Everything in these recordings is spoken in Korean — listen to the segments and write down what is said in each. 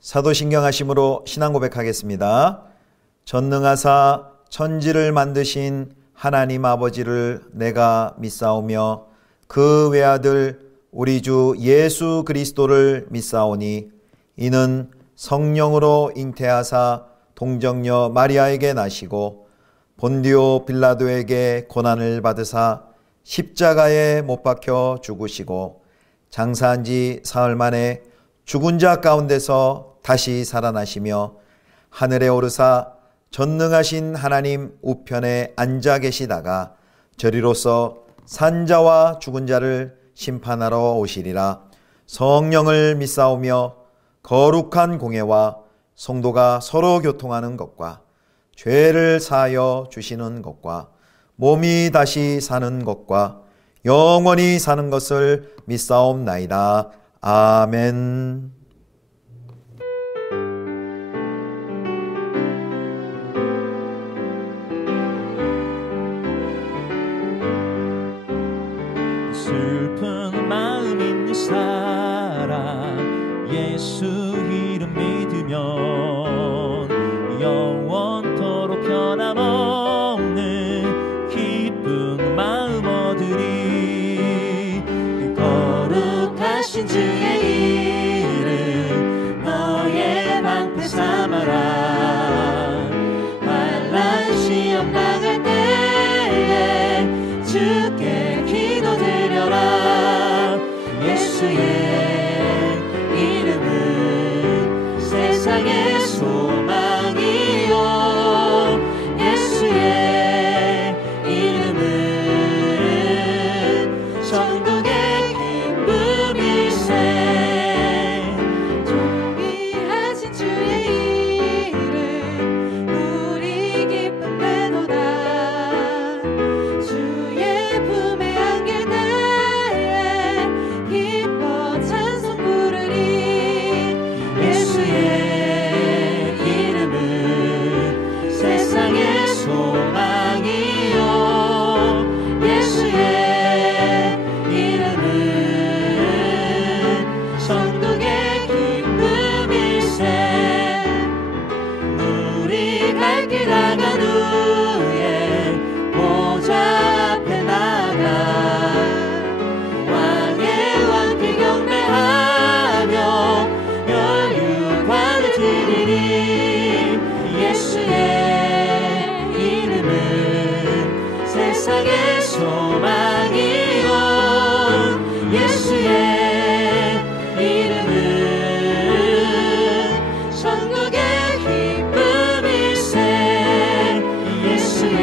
사도신경 하심으로 신앙 고백하겠습니다. 전능하사 천지를 만드신 하나님 아버지를 내가 믿사오며 그 외아들 우리 주 예수 그리스도를 믿사오니 이는 성령으로 잉태하사 동정녀 마리아에게 나시고 본디오 빌라도에게 고난을 받으사 십자가에 못 박혀 죽으시고 장사한 지 사흘 만에 죽은 자 가운데서 다시 살아나시며 하늘에 오르사 전능하신 하나님 우편에 앉아 계시다가 저리로서 산자와 죽은 자를 심판하러 오시리라. 성령을 믿사오며 거룩한 공예와 성도가 서로 교통하는 것과 죄를 사하여 주시는 것과 몸이 다시 사는 것과 영원히 사는 것을 믿사옵나이다. 아멘. 슬픈 마음 있는 사람 예수 이름 믿으면 영원토록 변함없는 기쁜 마음 얻으리. 거룩하신 주의 이름 너의 방패 삼아라. 환난 시험 당할 때에 주께 기도드려라. 예수의 이름은 세상의 소망이요. 예수의 이름은 천국의 기쁨일세. 존귀하신 주의 이름 우리 기쁨 되도다. 주의 품에 안길 때에 기뻐 찬송 부르리. 예수의 이름은 세상의 소망이요. 예수의 이름은 천국의 기쁨일세. 우리 갈 길 나간 후에 보좌 앞에 나가 왕의 왕께 경배하며 멸류관을 드리리. 예수의 이름은 세상의 소망이요. 예수의 이름은 천국의 기쁨일세. 예수의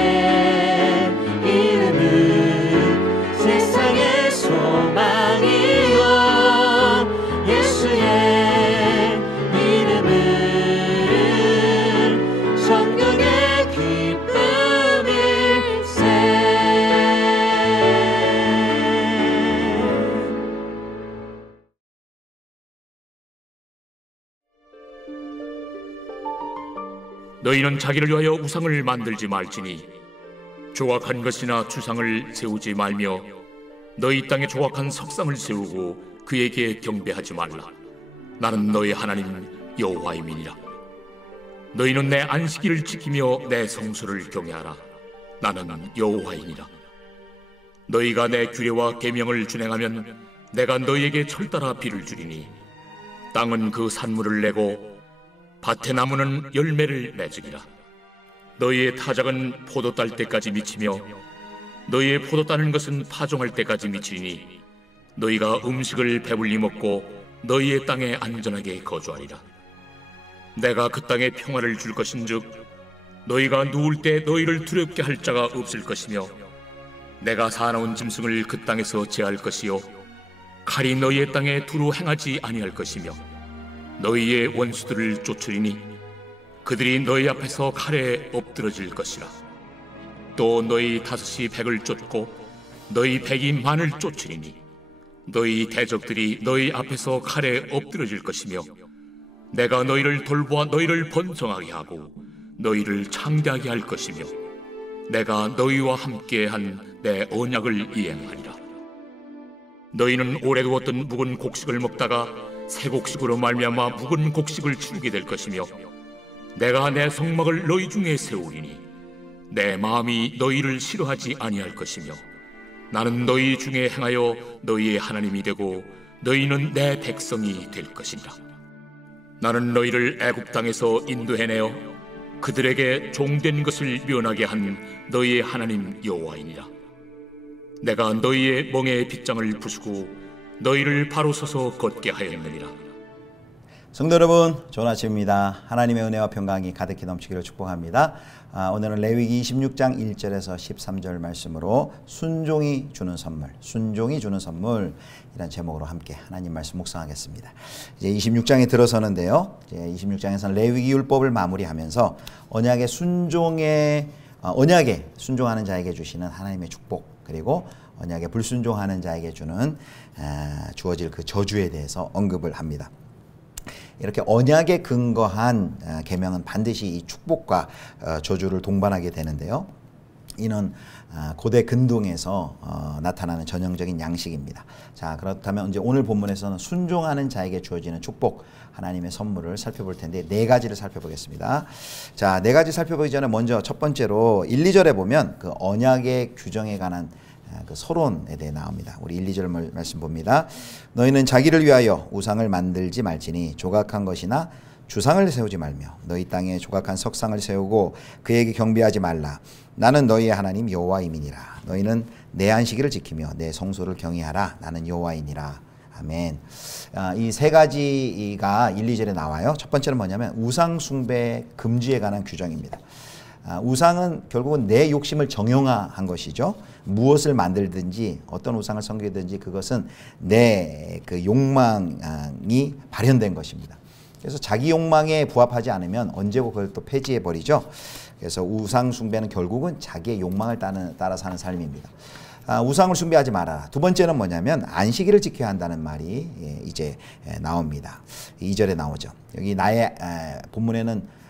이름은 세상의 소망이요. 예수의 이름은 천국의 기쁨일세. 너희는 자기를 위하여 우상을 만들지 말지니 조각한 것이나 주상을 세우지 말며 너희 땅에 조각한 석상을 세우고 그에게 경배하지 말라. 나는 너희 하나님 여호와임이니라. 너희는 내 안식일을 지키며 내 성수를 경외하라. 나는 여호와이니라. 너희가 내 규례와 계명을 준행하면 내가 너희에게 철따라 비를 주리니 땅은 그 산물을 내고 밭의 나무는 열매를 맺으리라. 너희의 타작은 포도 딸 때까지 미치며 너희의 포도 따는 것은 파종할 때까지 미치리니 너희가 음식을 배불리 먹고 너희의 땅에 안전하게 거주하리라. 내가 그 땅에 평화를 줄 것인즉 너희가 누울 때 너희를 두렵게 할 자가 없을 것이며 내가 사나운 짐승을 그 땅에서 제할 것이요 칼이 너희의 땅에 두루 행하지 아니할 것이며 너희의 원수들을 쫓으리니 그들이 너희 앞에서 칼에 엎드러질 것이라. 또 너희 다섯이 백을 쫓고 너희 백이 만을 쫓으리니 너희 대적들이 너희 앞에서 칼에 엎드러질 것이며 내가 너희를 돌보아 너희를 번성하게 하고 너희를 창대하게 할 것이며 내가 너희와 함께한 내 언약을 이행하리라. 너희는 오래 두었던 묵은 곡식을 먹다가 새 곡식으로 말미암아 묵은 곡식을 치우게 될 것이며 내가 내 성막을 너희 중에 세우리니 내 마음이 너희를 싫어하지 아니할 것이며 나는 너희 중에 행하여 너희의 하나님이 되고 너희는 내 백성이 될 것이니라. 나는 너희를 애굽 땅에서 인도해내어 그들에게 종된 것을 면하게 한 너희의 하나님 여호와이니라. 내가 너희의 멍에의 빗장을 부수고 너희를 바로 서서 걷게 하였느니라. 성도 여러분, 좋은 아침입니다. 하나님의 은혜와 평강이 가득히 넘치기를 축복합니다. 오늘은 레위기 26장 1절에서 13절 말씀으로 순종이 주는 선물, 순종이 주는 선물 이란 제목으로 함께 하나님 말씀 묵상하겠습니다. 이제 26장에 들어서는데요. 이제 26장에서는 레위기 율법을 마무리하면서 언약에 순종하는 자에게 주시는 하나님의 축복, 그리고 언약에 불순종하는 자에게 주어질 그 저주에 대해서 언급을 합니다. 이렇게 언약에 근거한 계명은 반드시 이 축복과 저주를 동반하게 되는데요. 이는 고대 근동에서 나타나는 전형적인 양식입니다. 자, 그렇다면 이제 오늘 본문에서는 순종하는 자에게 주어지는 축복, 하나님의 선물을 살펴볼 텐데 네 가지를 살펴보겠습니다. 자, 네 가지 살펴보기 전에 먼저 첫 번째로 1, 2절에 보면 그 언약의 규정에 관한 그 서론에 대해 나옵니다. 우리 1, 2절 말씀 봅니다. 너희는 자기를 위하여 우상을 만들지 말지니 조각한 것이나 주상을 세우지 말며 너희 땅에 조각한 석상을 세우고 그에게 경배하지 말라. 나는 너희의 하나님 여호와임이니라. 너희는 내 안식일을 지키며 내 성소를 경외하라. 나는 여호와이니라. 아멘. 이 세 가지가 1, 2절에 나와요. 첫 번째는 뭐냐면 우상 숭배 금지에 관한 규정입니다. 우상은 결국은 내 욕심을 정형화한 것이죠. 무엇을 만들든지 어떤 우상을 섬기든지 그것은 내 그 욕망이 발현된 것입니다. 그래서 자기 욕망에 부합하지 않으면 언제고 그걸 또 폐지해 버리죠. 그래서 우상 숭배는 결국은 자기의 욕망을 따라 사는 삶입니다. 우상을 숭배하지 말아라. 두 번째는 뭐냐면 안식일을 지켜야 한다는 말이 이제 나옵니다. 2절에 나오죠. 여기 본문에는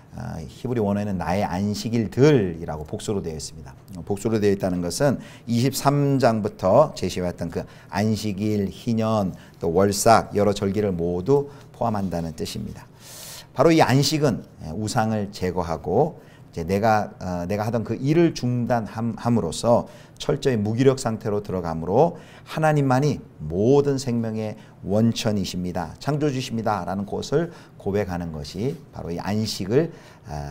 히브리 원어에는 나의 안식일들이라고 복수로 되어 있습니다. 복수로 되어 있다는 것은 23장부터 제시해왔던 그 안식일, 희년, 또 월삭 여러 절기를 모두 포함한다는 뜻입니다. 바로 이 안식은 우상을 제거하고 이제 내가 하던 그 일을 중단함으로써 철저히 무기력 상태로 들어가므로 하나님만이 모든 생명의 원천이십니다. 창조주십니다. 라는 것을 고백하는 것이 바로 이 안식을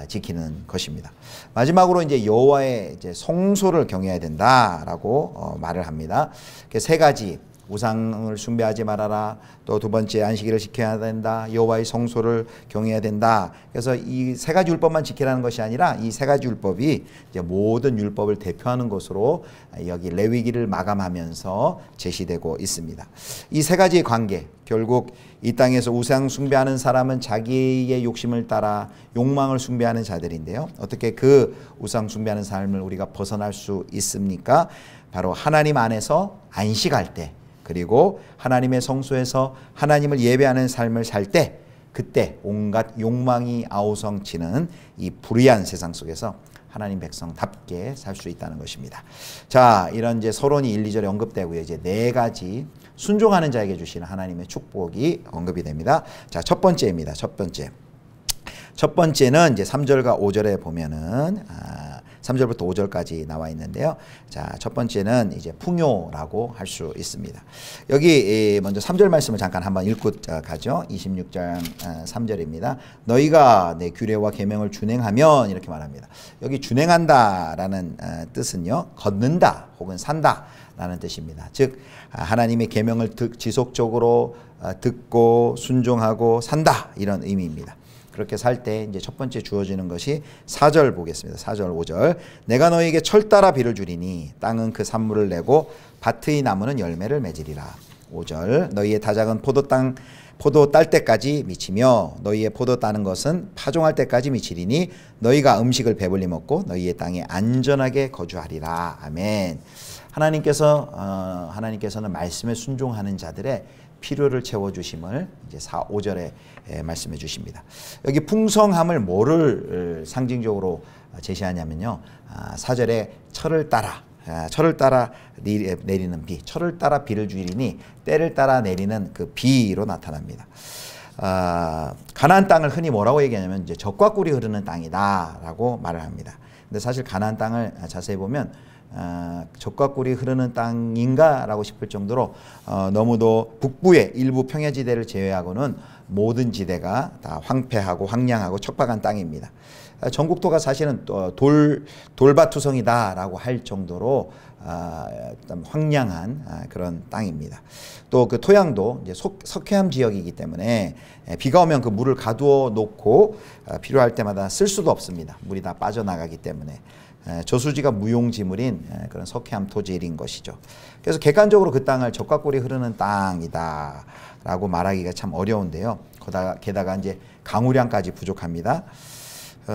지키는 것입니다. 마지막으로 이제 여호와의 이제 성소를 경외해야 된다라고 말을 합니다. 세 가지, 우상을 숭배하지 말아라. 또 두 번째 안식일을 지켜야 된다. 여호와의 성소를 경외해야 된다. 그래서 이 세 가지 율법만 지키라는 것이 아니라 이 세 가지 율법이 이제 모든 율법을 대표하는 것으로 여기 레위기를 마감하면서 제시되고 있습니다. 이 세 가지의 관계, 결국 이 땅에서 우상 숭배하는 사람은 자기의 욕심을 따라 욕망을 숭배하는 자들인데요. 어떻게 그 우상 숭배하는 삶을 우리가 벗어날 수 있습니까? 바로 하나님 안에서 안식할 때, 그리고 하나님의 성소에서 하나님을 예배하는 삶을 살 때, 그때 온갖 욕망이 아우성치는 이 불의한 세상 속에서 하나님 백성답게 살 수 있다는 것입니다. 자, 이런 이제 서론이 1, 2절에 언급되고요. 이제 네 가지 순종하는 자에게 주시는 하나님의 축복이 언급이 됩니다. 자, 첫 번째입니다. 첫 번째는 이제 3절과 5절에 보면은 3절부터 5절까지 나와 있는데요. 자, 첫 번째는 이제 풍요라고 할 수 있습니다. 여기 먼저 3절 말씀을 잠깐 한번 읽고 가죠. 26장 3절입니다. 너희가 내 규례와 계명을 준행하면, 이렇게 말합니다. 여기 준행한다라는 뜻은요, 걷는다 혹은 산다라는 뜻입니다. 즉 하나님의 계명을 지속적으로 듣고 순종하고 산다, 이런 의미입니다. 그렇게 살 때 이제 첫 번째 주어지는 것이 4절 보겠습니다. 4절, 5절. 내가 너희에게 철 따라 비를 주리니 땅은 그 산물을 내고 밭의 나무는 열매를 맺으리라. 5절. 너희의 다작은 포도 딸 때까지 미치며 너희의 포도 따는 것은 파종할 때까지 미치리니 너희가 음식을 배불리 먹고 너희의 땅에 안전하게 거주하리라. 아멘. 하나님께서는 말씀에 순종하는 자들의 필요를 채워주심을 이제 4, 5절에 말씀해 주십니다. 여기 풍성함을 뭐를 상징적으로 제시하냐면요, 4절에 철을 따라, 철을 따라 내리는 비, 철을 따라 비를 주리니 때를 따라 내리는 그 비로 나타납니다. 가나안 땅을 흔히 뭐라고 얘기하냐면 이제 젖과 꿀이 흐르는 땅이다라고 말을 합니다. 근데 사실 가나안 땅을 자세히 보면 젖과 꿀이 흐르는 땅인가라고 싶을 정도로 너무도 북부의 일부 평야지대를 제외하고는 모든 지대가 다 황폐하고 황량하고 척박한 땅입니다. 전국토가 사실은 돌밭투성이다라고 할 정도로 황량한 그런 땅입니다. 또 그 토양도 이제 석회암 지역이기 때문에 비가 오면 그 물을 가두어 놓고 필요할 때마다 쓸 수도 없습니다. 물이 다 빠져나가기 때문에 저수지가 무용지물인 그런 석회암 토질인 것이죠. 그래서 객관적으로 그 땅을 젖과 꿀이 흐르는 땅이다라고 말하기가 참 어려운데요. 게다가 이제 강우량까지 부족합니다.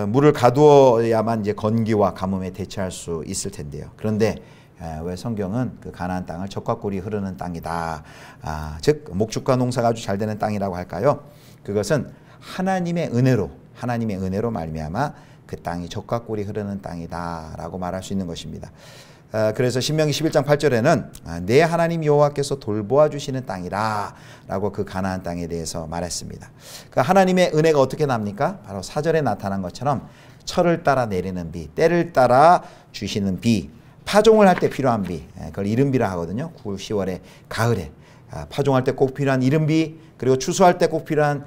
물을 가두어야만 이제 건기와 가뭄에 대처할 수 있을 텐데요. 그런데 왜 성경은 그 가나안 땅을 젖과 꿀이 흐르는 땅이다, 즉 목축과 농사가 아주 잘 되는 땅이라고 할까요? 그것은 하나님의 은혜로 말미암아 그 땅이 젖과 꿀이 흐르는 땅이다라고 말할 수 있는 것입니다. 그래서 신명기 11장 8절에는 내 하나님 여호와께서 돌보아 주시는 땅이라 라고 그 가나안 땅에 대해서 말했습니다. 그 하나님의 은혜가 어떻게 납니까? 바로 4절에 나타난 것처럼 철을 따라 내리는 비, 때를 따라 주시는 비, 파종을 할 때 필요한 비, 그걸 이른비라 하거든요. 9월 10월에 가을에 파종할 때 꼭 필요한 이른비, 그리고 추수할 때 꼭 필요한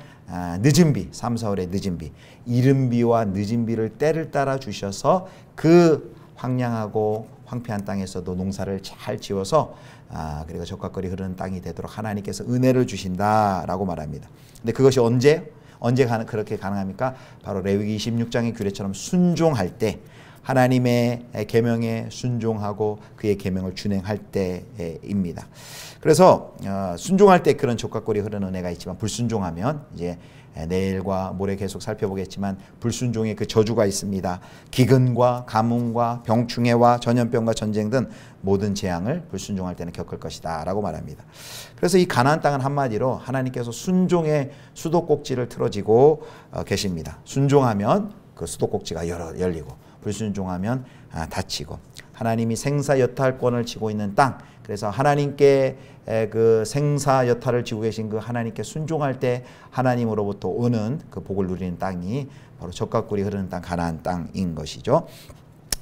늦은 비, 3, 4월에 늦은 비, 이른 비와 늦은 비를 때를 따라 주셔서 그 황량하고 황폐한 땅에서도 농사를 잘 지어서 그리고 젖과 꿀이 흐르는 땅이 되도록 하나님께서 은혜를 주신다라고 말합니다. 근데 그것이 언제 그렇게 가능합니까? 바로 레위기 26장의 규례처럼 순종할 때, 하나님의 계명에 순종하고 그의 계명을 준행할 때입니다. 그래서 순종할 때 그런 젖과 꿀이 흐르는 은혜가 있지만 불순종하면 이제 내일과 모레 계속 살펴보겠지만 불순종의 그 저주가 있습니다. 기근과 가뭄과 병충해와 전염병과 전쟁 등 모든 재앙을 불순종할 때는 겪을 것이다 라고 말합니다. 그래서 이 가나안 땅은 한마디로 하나님께서 순종의 수도꼭지를 틀어지고 계십니다. 순종하면 그 수도꼭지가 열리고 불순종하면 닫히고, 하나님이 생사여탈권을 쥐고 있는 땅, 그래서 하나님께 그 생사여탈을 쥐고 계신 그 하나님께 순종할 때 하나님으로부터 오는 그 복을 누리는 땅이 바로 젖과 꿀이 흐르는 땅, 가나안 땅인 것이죠.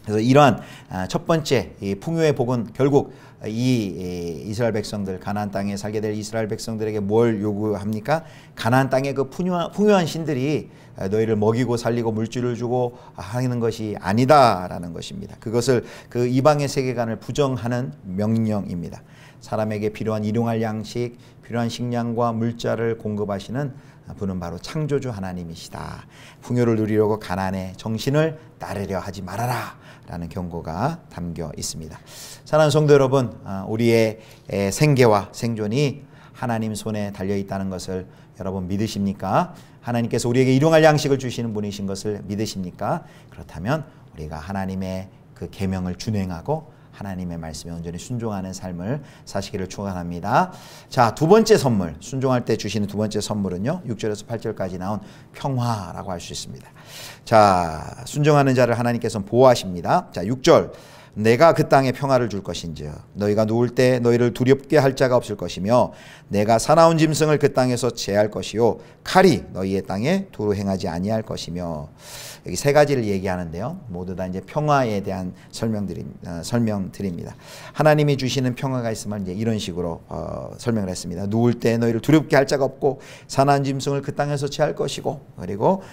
그래서 이러한 첫 번째 이 풍요의 복은 결국 이 이스라엘 백성들, 가나안 땅에 살게 될 이스라엘 백성들에게 뭘 요구합니까? 가나안 땅의 그 풍요한 신들이 너희를 먹이고 살리고 물질을 주고 하는 것이 아니다라는 것입니다. 그것을 그 이방의 세계관을 부정하는 명령입니다. 사람에게 필요한 일용할 양식, 필요한 식량과 물자를 공급하시는 분은 바로 창조주 하나님이시다. 풍요를 누리려고 가나안의 정신을 따르려 하지 말아라 라는 경고가 담겨 있습니다. 사랑하는 성도 여러분, 우리의 생계와 생존이 하나님 손에 달려있다는 것을 여러분 믿으십니까? 하나님께서 우리에게 일용할 양식을 주시는 분이신 것을 믿으십니까? 그렇다면 우리가 하나님의 그 계명을 준행하고 하나님의 말씀에 온전히 순종하는 삶을 사시기를 축원합니다. 자, 두 번째 선물, 순종할 때 주시는 두 번째 선물은요, 6절에서 8절까지 나온 평화라고 할 수 있습니다. 자, 순종하는 자를 하나님께서는 보호하십니다. 자, 6절, 내가 그 땅에 평화를 줄 것인지요 너희가 누울 때 너희를 두렵게 할 자가 없을 것이며 내가 사나운 짐승을 그 땅에서 제할 것이요 칼이 너희의 땅에 두루 행하지 아니할 것이며, 여기 세 가지를 얘기하는데요, 모두 다 이제 평화에 대한 설명드립니다. 하나님이 주시는 평화가 있으면 이제 이런 식으로 설명을 했습니다. 누울 때 너희를 두렵게 할 자가 없고 사나운 짐승을 그 땅에서 제할 것이고, 그리고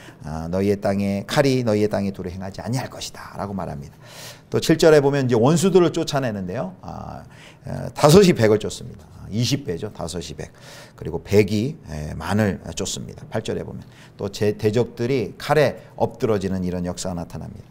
너희의 땅에 칼이 너희의 땅에 두루 행하지 아니할 것이다 라고 말합니다. 또 7절에 보면 이제 원수들을 쫓아내는데요, 5이 100을 쫓습니다. 20배죠. 5이 100. 그리고 100이 만을 쫓습니다. 8절에 보면 또 제 대적들이 칼에 엎드러지는 이런 역사가 나타납니다.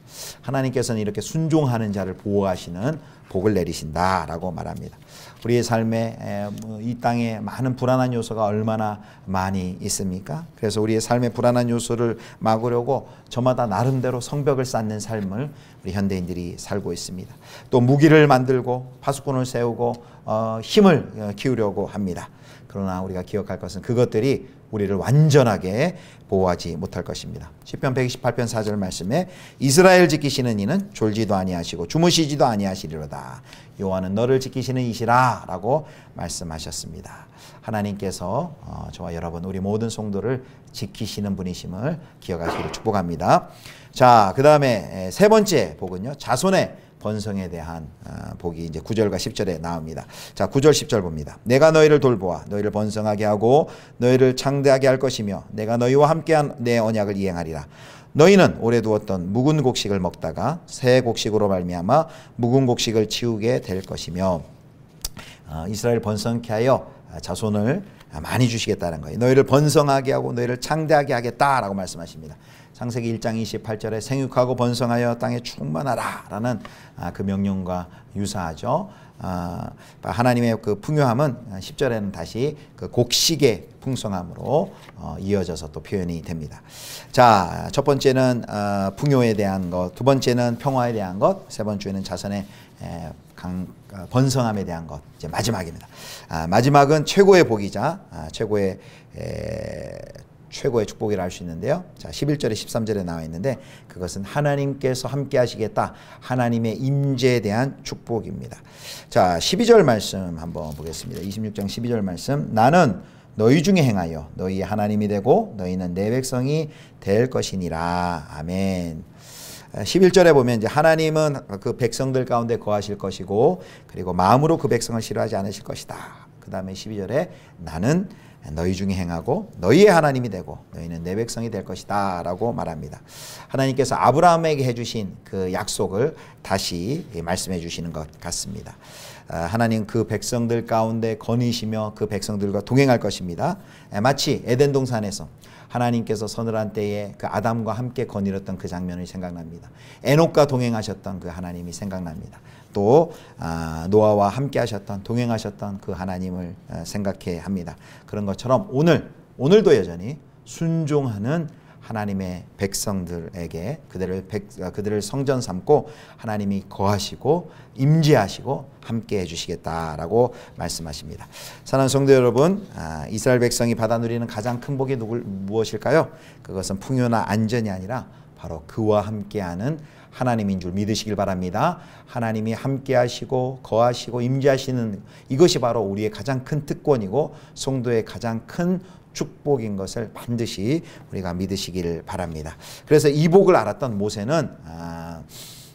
하나님께서는 이렇게 순종하는 자를 보호하시는 복을 내리신다라고 말합니다. 우리의 삶에 이 땅에 많은 불안한 요소가 얼마나 많이 있습니까? 그래서 우리의 삶의 불안한 요소를 막으려고 저마다 나름대로 성벽을 쌓는 삶을 우리 현대인들이 살고 있습니다. 또 무기를 만들고 파수꾼을 세우고 힘을 키우려고 합니다. 그러나 우리가 기억할 것은 그것들이 우리를 완전하게 보호하지 못할 것입니다. 시편 128편 4절 말씀에 이스라엘 지키시는 이는 졸지도 아니하시고 주무시지도 아니하시리로다. 여호와는 너를 지키시는 이시라 라고 말씀하셨습니다. 하나님께서 저와 여러분 우리 모든 성도를 지키시는 분이심을 기억하시기를 축복합니다. 자, 그 다음에 세 번째 복은요, 자손의 번성에 대한 복이 이제 9절과 10절에 나옵니다. 자, 9절 10절 봅니다. 내가 너희를 돌보아 너희를 번성하게 하고 너희를 창대하게 할 것이며 내가 너희와 함께한 내 언약을 이행하리라. 너희는 오래 두었던 묵은 곡식을 먹다가 새 곡식으로 말미암아 묵은 곡식을 치우게 될 것이며, 이스라엘 번성케 하여 자손을 많이 주시겠다는 거예요. 너희를 번성하게 하고 너희를 창대하게 하겠다라고 말씀하십니다. 창세기 1장 28절에 생육하고 번성하여 땅에 충만하라 라는 그 명령과 유사하죠. 하나님의 그 풍요함은 10절에는 다시 그 곡식의 풍성함으로 이어져서 또 표현이 됩니다. 자, 첫 번째는 풍요에 대한 것, 두 번째는 평화에 대한 것, 세 번째는 자손의 번성함에 대한 것, 이제 마지막입니다. 마지막은 최고의 복이자 최고의 축복이라 할 수 있는데요. 자, 11절에 13절에 나와 있는데 그것은 하나님께서 함께 하시겠다. 하나님의 임재에 대한 축복입니다. 자, 12절 말씀 한번 보겠습니다. 26장 12절 말씀. 나는 너희 중에 행하여 너희의 하나님이 되고 너희는 내 백성이 될 것이니라. 아멘. 11절에 보면 이제 하나님은 그 백성들 가운데 거하실 것이고 그리고 마음으로 그 백성을 싫어하지 않으실 것이다. 그 다음에 12절에 나는 너희 중에 행하고 너희의 하나님이 되고 너희는 내 백성이 될 것이다 라고 말합니다. 하나님께서 아브라함에게 해주신 그 약속을 다시 말씀해 주시는 것 같습니다. 하나님 그 백성들 가운데 거니시며 그 백성들과 동행할 것입니다. 마치 에덴 동산에서 하나님께서 서늘한 때에 그 아담과 함께 거닐었던 그 장면이 생각납니다. 에녹과 동행하셨던 그 하나님이 생각납니다. 또 노아와 함께 하셨던 동행하셨던 그 하나님을 생각해 합니다. 그런 것처럼 오늘도 여전히 순종하는 하나님의 백성들에게 그들을 성전 삼고 하나님이 거하시고 임재하시고 함께 해주시겠다라고 말씀하십니다. 사랑하는 성도 여러분, 이스라엘 백성이 받아 누리는 가장 큰 복이 무엇일까요? 그것은 풍요나 안전이 아니라 바로 그와 함께하는 하나님인 줄 믿으시길 바랍니다. 하나님이 함께 하시고 거하시고 임재하시는 이것이 바로 우리의 가장 큰 특권이고 성도의 가장 큰 축복인 것을 반드시 우리가 믿으시길 바랍니다. 그래서 이 복을 알았던 모세는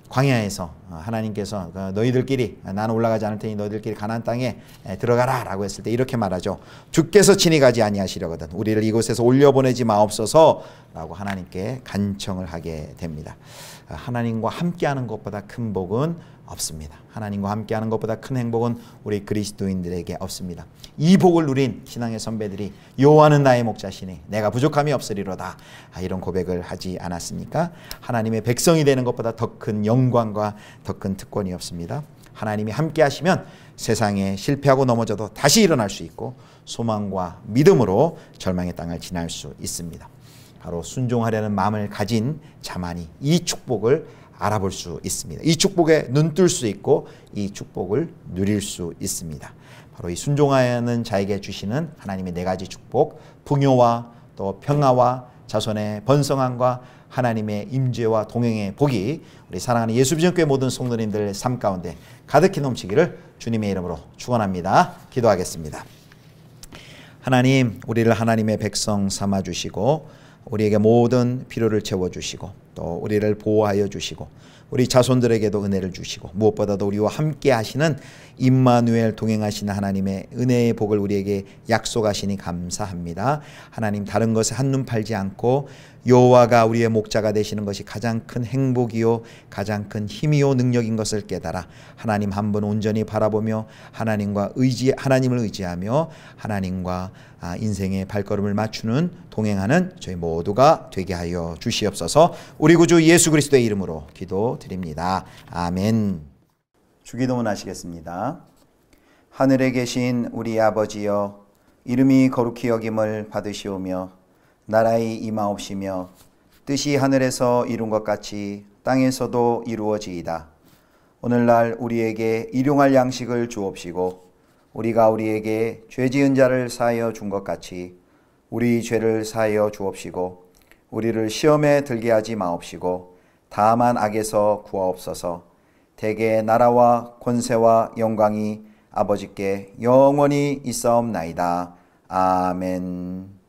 광야에서 하나님께서 너희들끼리 나는 올라가지 않을 테니 너희들끼리 가나안 땅에 들어가라 라고 했을 때 이렇게 말하죠. 주께서 친히 가지 아니하시려거든 우리를 이곳에서 올려보내지 마옵소서 라고 하나님께 간청을 하게 됩니다. 하나님과 함께하는 것보다 큰 복은 없습니다. 하나님과 함께하는 것보다 큰 행복은 우리 그리스도인들에게 없습니다. 이 복을 누린 신앙의 선배들이 여호와는 나의 목자시니 내가 부족함이 없으리로다 이런 고백을 하지 않았습니까? 하나님의 백성이 되는 것보다 더 큰 영광과 더 큰 특권이 없습니다. 하나님이 함께 하시면 세상에 실패하고 넘어져도 다시 일어날 수 있고 소망과 믿음으로 절망의 땅을 지날 수 있습니다. 바로 순종하려는 마음을 가진 자만이 이 축복을 알아볼 수 있습니다. 이 축복에 눈뜰 수 있고 이 축복을 누릴 수 있습니다. 바로 이 순종하는 자에게 주시는 하나님의 네 가지 축복, 풍요와 또 평화와 자손의 번성함과 하나님의 임재와 동행의 복이 우리 사랑하는 예수비전교회 모든 성도님들 삶 가운데 가득히 넘치기를 주님의 이름으로 축원합니다. 기도하겠습니다. 하나님, 우리를 하나님의 백성 삼아 주시고 우리에게 모든 필요를 채워주시고 또 우리를 보호하여 주시고 우리 자손들에게도 은혜를 주시고 무엇보다도 우리와 함께 하시는 임마누엘 동행하시는 하나님의 은혜의 복을 우리에게 약속하시니 감사합니다. 하나님, 다른 것에 한눈 팔지 않고 여호와가 우리의 목자가 되시는 것이 가장 큰 행복이요 가장 큰 힘이요 능력인 것을 깨달아 하나님 한 분 온전히 바라보며 하나님을 의지하며 하나님과 인생의 발걸음을 맞추는 동행하는 저희 모두가 되게 하여 주시옵소서. 우리 구주 예수 그리스도의 이름으로 기도드립니다. 아멘. 주기도문 하시겠습니다. 하늘에 계신 우리 아버지여, 이름이 거룩히 여김을 받으시오며 나라의 임하옵시며 뜻이 하늘에서 이룬 것 같이 땅에서도 이루어지이다. 오늘날 우리에게 일용할 양식을 주옵시고 우리가 우리에게 죄 지은 자를 사하여 준 것 같이 우리 죄를 사하여 주옵시고 우리를 시험에 들게 하지 마옵시고 다만 악에서 구하옵소서. 대개 나라와 권세와 영광이 아버지께 영원히 있사옵나이다. 아멘.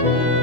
주